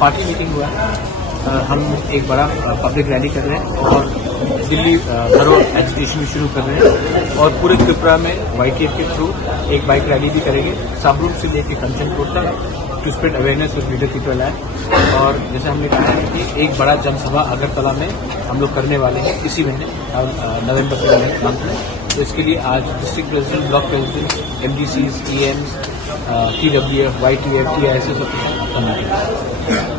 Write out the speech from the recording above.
Party meeting हुआ है। हम एक बड़ा पब्लिक रैली कर रहे हैं और दिल्ली भरो एजुकेशन भी शुरू कर रहे हैं और पूरे त्रिपुरा में YTF के थ्रू एक बाइक रैली भी करेंगे, साबरूम से लेकर कंचनपुर तक, to spread awareness of leader people है। और जैसे हमने कहा है कि एक बड़ा जनसभा अगरतला में हम लोग करने वाले हैं इसी महीने, नवंबर के अंत में। तो इसके लिए आज district president, block president, MDCs, EMs, TWF, YTF, TISS करना है।